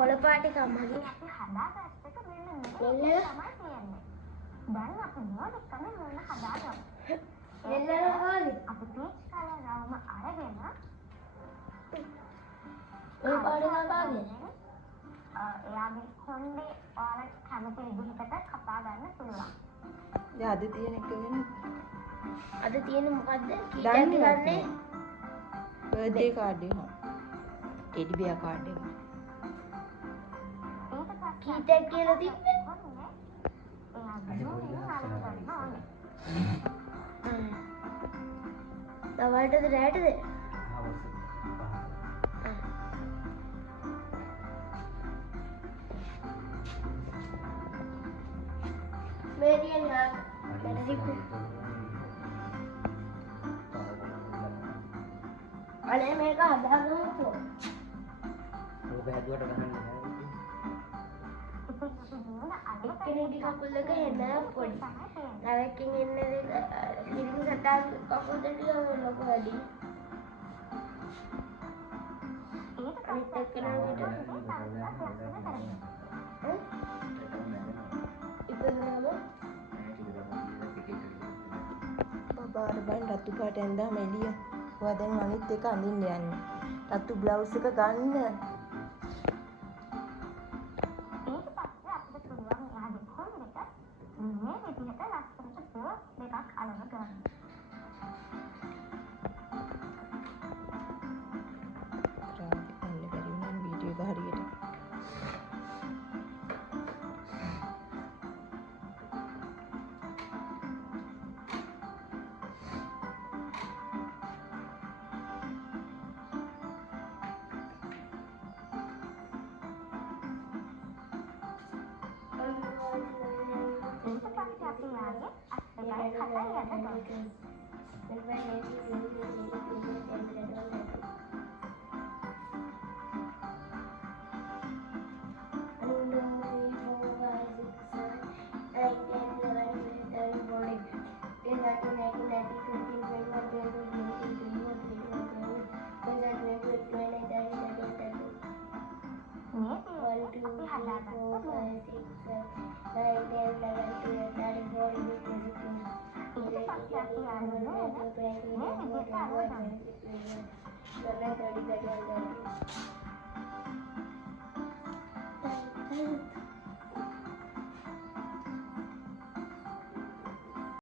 කොළ පාට එකක් මගේ. අපි හදාගත්ත එක මෙන්න මේක තමයි කියන්නේ. දැන් අපි මොකක්ද මෙන්න හදාගමු. එල්ලලා හොලි. අපි පීච් කලර් රවුම අරගෙන ඔය පාට ගාගෙන. එයාගේ කොණ්ඩේ ඔයාලට කැමති විදිහකට කපා ගන්න පුළුවන්. දැන් අද තියෙන එක වෙන අද තියෙන මොකද්ද? කීයක් ගන්නේ? බර්ත්ඩේ කාඩ් එක. ටෙඩි බියර් කාඩ් එක. කීයක් කියලා තිබ්බේ? දවල්ටද රැටද? මේරියන් නාක් බැටරිකු අනේ මේක හදාගන්නකෝ. ඔබ හැදුවට ගහන්න බෑ. එක්කෙනෙක්ගේ කකුල් දෙක එන්න පොඩි. තව එක්කෙන් එන්න දෙක කිරිඟු සතා කකුල් දෙක ලොකු වැඩි. අනිත් එක්කෙනා ඉපදුනම බබාට බන් රතු පාට ඇඳාම එළිය. ඔයා දැන් අනිත් එක අඳින්න යන්නේ. රතු බ්ලවුස් එක ගන්න. Thank you.